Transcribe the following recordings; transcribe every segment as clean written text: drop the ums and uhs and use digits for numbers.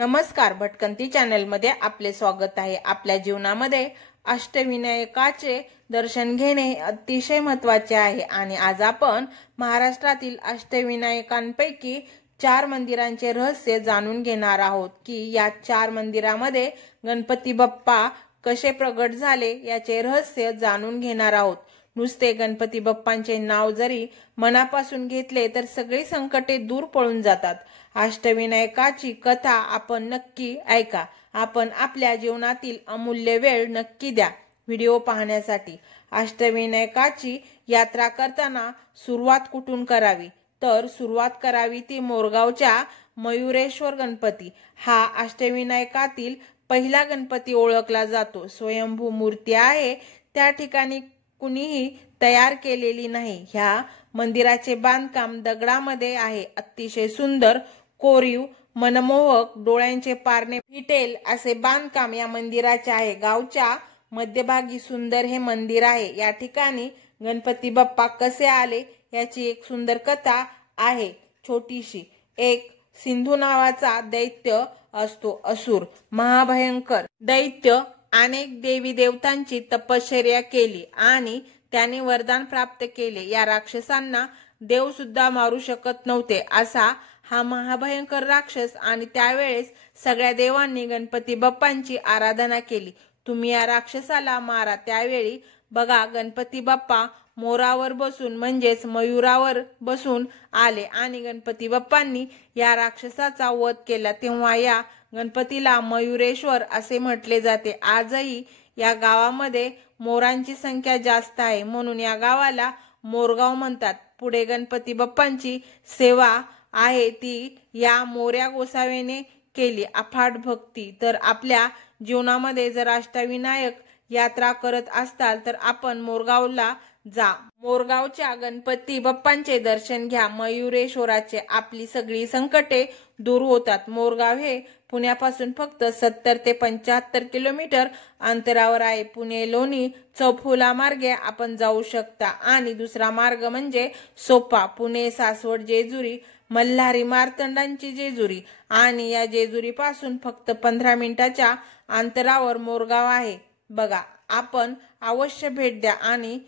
नमस्कार, भटकंती चॅनल मध्ये आपले स्वागत आहे। आपल्या जीवनामध्ये अष्टविनायकाचे दर्शन घेणे अतिशय महत्त्वाचे आहे आणि आज आपण महाराष्ट्रातील अष्टविनायकांपैकी 4 मंदिरांचे रहस्य जाणून घेणार आहोत की या 4 मंदिरामध्ये गणपती बाप्पा कसे प्रगट झाले याचे रहस्य जाणून घेणार आहोत। नुसते गणपती बाप्पांचे नाव जरी मनापासून घेतले तर सगळी संकटे दूर पळून जातात। अष्टविनायकाची कथा आपण नक्की ऐका। आपण आपल्या जीवनातील अमूल्य वेळ नक्की द्या व्हिडिओ पाहण्यासाठी। अष्टविनायकाची यात्रा करताना सुरुवात कुठून करावी तर सुरुवात करावी ती मोरगावच्या मयुरेश्वर गणपती। हा अष्टविनायकातील पहिला गणपती ओळखला जातो। स्वयंभू मूर्ती आहे, त्या ठिकाणी कुणीही तयार केलेली नाही। ह्या मंदिराचे बांधकाम दगडामध्ये आहे, अतिशय सुंदर, कोरीव, मनमोहक, डोळ्यांचे पारणे फिटेल असे बांधकाम या मंदिराचे आहे। गावच्या मध्यभागी सुंदर हे मंदिर आहे। या ठिकाणी गणपती बाप्पा कसे आले याची एक सुंदर कथा आहे छोटीशी। एक सिंधू नावाचा दैत्य असतो, असुर महाभयंकर दैत्य अनेक देवी देवतांची तपश्चर्या केली आणि त्याने वरदान प्राप्त केले। या राक्षसांना देव सुद्धा मारू शकत नव्हते असा हा महाभयंकर राक्षस आणि त्यावेळेस सगळ्या देवांनी गणपती बाप्पांची आराधना केली। तुम्ही या राक्षसाला मारा। त्यावेळी बघा गणपती बाप्पा मोरावर बसून म्हणजेच मयुरावर बसून आले आणि गणपती बाप्पांनी या राक्षसाचा वध केला। तेव्हा या गणपतीला मयुरेश्वर असे म्हटले जाते। आजही या गावामध्ये मोरांची संख्या जास्त आहे म्हणून या गावाला मोरगाव म्हणतात। पुढे गणपती बाप्पांची सेवा आहे ती या मोऱ्या गोसाव्याने केली। अफाट भक्ती। तर आपल्या जीवनामध्ये जर अष्टविनायक यात्रा करत असताल तर आपण मोरगावला जा। मोरगावच्या गणपती बाप्पांचे दर्शन घ्या, मयुरेश्वराचे। आपली सगळी संकटे दूर होतात। मोरगाव हे पुण्यापासून फक्त 70 ते 75 किलोमीटर अंतरावर आहे। पुणे लोणी चौफुला मार्गे आपण जाऊ शकता आणि दुसरा मार्ग म्हणजे सोपा पुणे सासवड जेजुरी मल्हारी मार्तंडांची जेजुरी आणि या जेजुरी पासून फक्त 15 मिनिटाच्या अंतरावर मोरगाव आहे। बघा, आपण अवश्य भेट द्या। आणि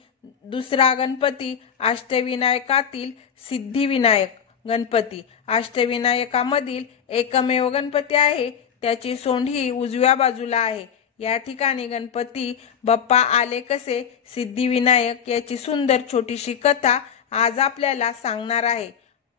दुसरा गणपती अष्टविनायकातील सिद्धिविनायक गणपती अष्टविनायकामधील एकमेव गणपती आहे। त्याची सोंढी उजव्या बाजूला आहे। या ठिकाणी गणपती बाप्पा आले कसे, सिद्धिविनायक याची सुंदर छोटीशी कथा आज आपल्याला सांगणार आहे।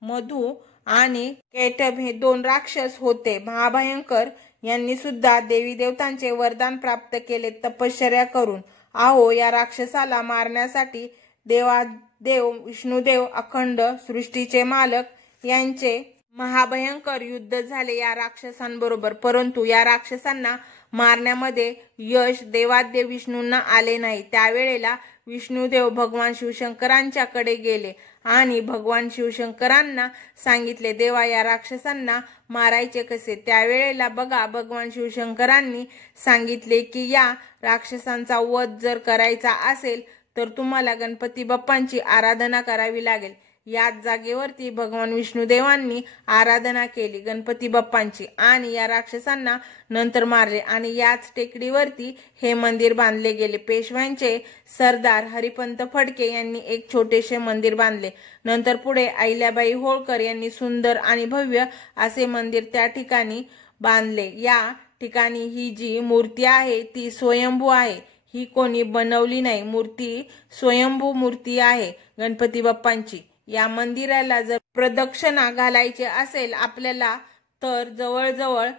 मधु आणि केटभ हे 2 राक्षस होते महाभयंकर। यांनी सुद्धा देवी देवतांचे वरदान प्राप्त केले तपश्चर्या करून। आहो, या राक्षसाला मारण्यासाठी देवादेव विष्णुदेव अखंड सृष्टीचे मालक यांचे महाभयंकर युद्ध झाले या राक्षसांबरोबर। परंतु या राक्षसांना मारण्यामध्ये यश देवादेव विष्णूंना आले नाही। त्यावेळेला विष्णुदेव भगवान शिवशंकरांच्याकडे गेले आणि भगवान शिवशंकरांना सांगितले, देवा या राक्षसांना मारायचे कसे। त्यावेळेला बघा भगवान शिवशंकरांनी सांगितले की या राक्षसांचा वध जर करायचा असेल तर तुम्हाला गणपती बाप्पांची आराधना करावी लागेल। याच जागेवरती भगवान विष्णुदेवांनी आराधना केली गणपती बाप्पांची आणि या राक्षसांना नंतर मारले आणि याच टेकडीवरती हे मंदिर बांधले गेले। पेशव्यांचे सरदार हरिपंत फडके यांनी एक छोटेसे मंदिर बांधले। नंतर पुढे अहिल्याबाई होळकर यांनी सुंदर आणि भव्य असे मंदिर त्या ठिकाणी बांधले। या ठिकाणी ही जी मूर्ती आहे ती स्वयंभू आहे, ही कोणी बनवली नाही। मूर्ती स्वयंभू मूर्ती आहे गणपती बाप्पांची। या मंदिराला जर प्रदक्षिणा घालायची असेल आपल्याला तर जवळजवळ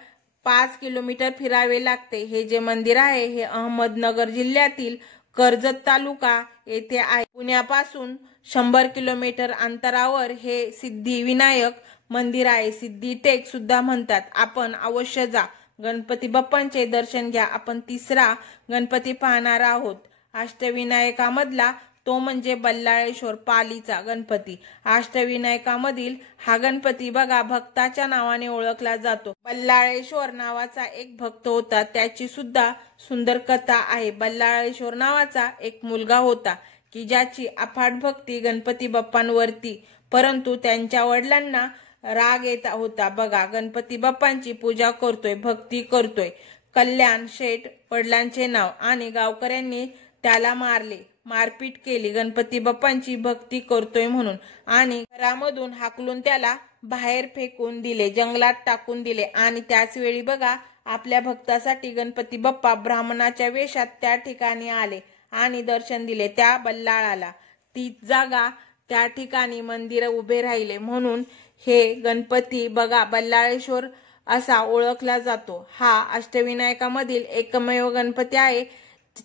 5 किलोमीटर फिरावे लागते। हे जे मंदिर आहे हे अहमदनगर जिल्ह्यातील कर्जत तालुका येथे आहे। पुण्यापासून 100 किलोमीटर अंतरावर हे सिद्धिविनायक मंदिर आहे। सिद्धिटेक सुद्धा म्हणतात। आपण अवश्य जा, गणपती बाप्पांचे दर्शन घ्या। आपण तिसरा गणपती पाहणार आहोत अष्टविनायकामधला, तो म्हणजे बल्लाळेश्वर पालीचा गणपती। अष्टविनायकामधील हा गणपती बघा भक्ताच्या नावाने ओळखला जातो। बल्लाळेश्वर नावाचा एक भक्त होता, त्याची सुद्धा सुंदर कथा आहे। बल्लाळेश्वर नावाचा एक मुलगा होता की ज्याची अफाट भक्ती गणपती बाप्पांवरती, परंतु त्यांच्या वडिलांना राग येत होता बघा. गणपती बाप्पांची पूजा करतोय, भक्ती करतोय. कल्याण शेठ वडिलांचे नाव आणि गावकऱ्यांनी त्याला मारले, मारपीट केली गणपती बाप्पांची भक्ती करतोय म्हणून आणि घरामधून हाकलून त्याला बाहेर फेकून दिले, जंगलात टाकून दिले. आणि त्याच वेळी बघा आपल्या भक्तासाठी गणपती बाप्पा ब्राह्मणाच्या वेशात त्या ठिकाणी आले आणि दर्शन दिले त्या बल्लाळाला. ती जागा त्या ठिकाणी मंदिर उभे राहिले म्हणून हे गणपती बघा बल्लाळेश्वर असा ओळखला जातो. हा अष्टविनायकामधील एकमेव गणपती आहे.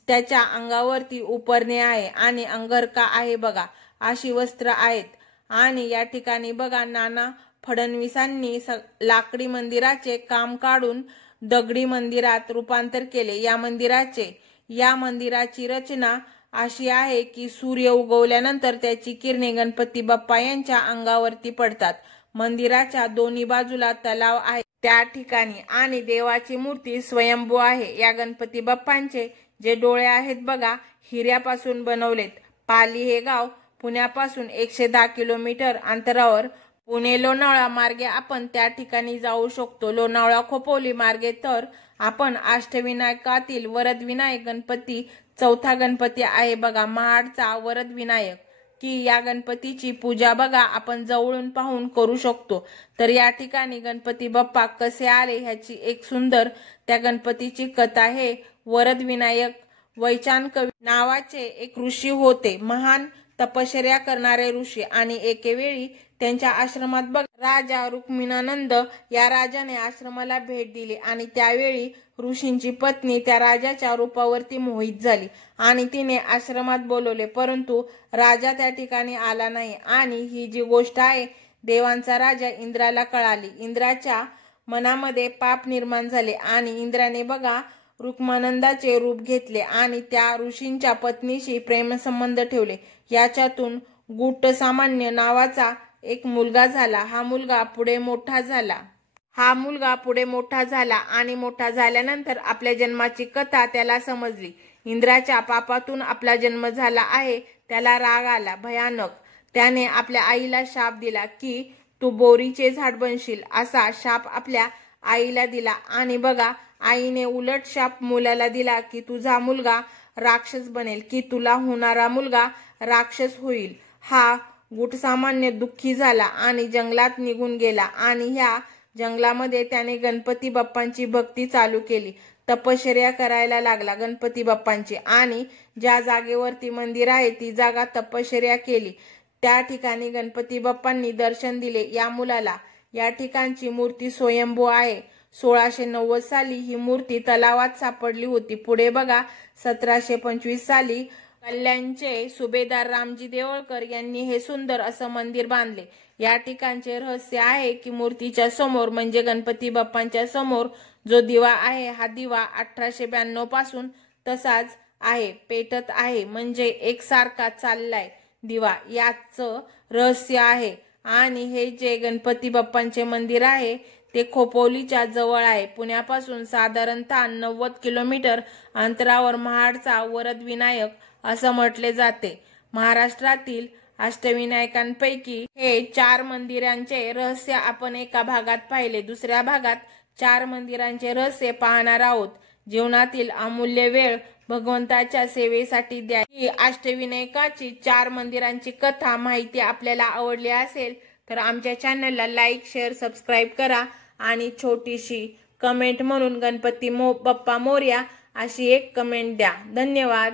त्याच्या अंगावरती उपरणे आहे आणि अंगरखा आहे बघा, अशी वस्त्र आहेत. आणि या ठिकाणी बघा नाना फडणवीसांनी लाकडी मंदिराचे काम काढून दगडी मंदिरात रूपांतर केले. या मंदिराची रचना अशी आहे की सूर्य उगवल्यानंतर त्याची किरणे गणपती बाप्पा यांच्या अंगावरती पडतात. मंदिराच्या दोन्ही बाजूला तलाव आहे त्या ठिकाणी आणि देवाची मूर्ती स्वयंभू आहे. या गणपती बाप्पांचे जे डोळे आहेत बघा हिऱ्यापासून बनवलेत. पाली हे गाव पुण्यापासून 110 किलोमीटर अंतरावर. पुणे लोणावळा मार्गे आपण त्या ठिकाणी जाऊ शकतो. लोणावळा खोपोली मार्गे तर आपण अष्टविनायकातील वरदविनायक गणपती चौथा गणपती आहे बघा, महाडचा वरदविनायक, की या गणपतीची पूजा बघा आपण जवळून पाहून करू शकतो. तर या ठिकाणी गणपती बाप्पा कसे आले ह्याची एक सुंदर त्या गणपतीची कथा आहे. वरदविनायक वैचान कवी नावाचे एक ऋषी होते, महान तपश्चर्या करणारे ऋषी. आणि एकेवेळी त्यांच्या आश्रमात बघा राजा रुक्मिणानंद या राजाने आश्रमाला भेट दिली आणि त्यावेळी ऋषींची पत्नी त्या राजाच्या रूपावरती मोहित झाली आणि तिने आश्रमात बोलवले, परंतु राजा त्या ठिकाणी आला नाही. आणि ही जी गोष्ट आहे देवांचा राजा इंद्राला कळाली. इंद्राच्या मनामध्ये पाप निर्माण झाले आणि इंद्राने बघा रुक्मानंदाचे रूप घेतले आणि त्या ऋषींच्या पत्नीशी प्रेमसंबंध ठेवले. याच्यातून गुट्टसामान्य नावाचा एक मुलगा झाला. हा मुलगा पुढे मोठा झाला आणि मोठा झाल्यानंतर आपल्या जन्माची कथा त्याला समजली. इंद्राच्या पापातून आपला जन्म झाला आहे. त्याला राग आला भयानक. त्याने आपल्या आईला शाप दिला की तू बोरीचे झाड बनशील, असा शाप आपल्या आईला दिला. आणि बघा आईने उलट शाप मुलाला दिला की तुझा मुलगा राक्षस बनेल, की तुला होणारा मुलगा राक्षस होईल. हा गुटसामान्य दुःखी झाला आणि जंगलात निघून गेला आणि ह्या जंगलामध्ये त्याने गणपती बाप्पांची भक्ती चालू केली, तपश्चर्या करायला लागला गणपती बाप्पांची. आणि ज्या जागेवरती मंदिर आहे ती जागा तपश्चर्या केली. त्या ठिकाणी गणपती बाप्पांनी दर्शन दिले या मुलाला. या ठिकाणची मूर्ती स्वयंभू आहे. 1690 साली ही मूर्ती तलावात सापडली होती. पुढे बघा 1725 साली कल्याणचे सुभेदार रामजी देवळकर यांनी हे सुंदर असं मंदिर बांधले. या ठिकाणचे रहस्य आहे की मूर्तीच्या समोर म्हणजे गणपती बाप्पांच्या समोर जो दिवा आहे हा दिवा 1892 पासून तसाच आहे, पेटत आहे, म्हणजे एकसारखा चाललाय दिवा. याचं रहस्य आहे. आणि हे जे गणपती बाप्पांचे मंदिर आहे ते खोपोलीच्या जवळ आहे. पुण्यापासून साधारणतः 90 किलोमीटर अंतरावर महाडचा वरदविनायक असं म्हटले जाते. महाराष्ट्रातील अष्टविनायकांपैकी हे 4 मंदिरांचे रहस्य आपण एका भागात पाहिले. दुसऱ्या भागात 4 मंदिरांचे रहस्य पाहणार आहोत. जीवनातील अमूल्य वेळ भगवंताच्या सेवेसाठी द्या. ही अष्टविनायकाची 4 मंदिरांची कथा माहिती आपल्याला आवडली असेल तर आमच्या चॅनलला लाईक, शेअर, सबस्क्राईब करा आणि छोटीशी कमेंट म्हणून गणपती बाप्पा मोरया अशी एक कमेंट द्या. धन्यवाद.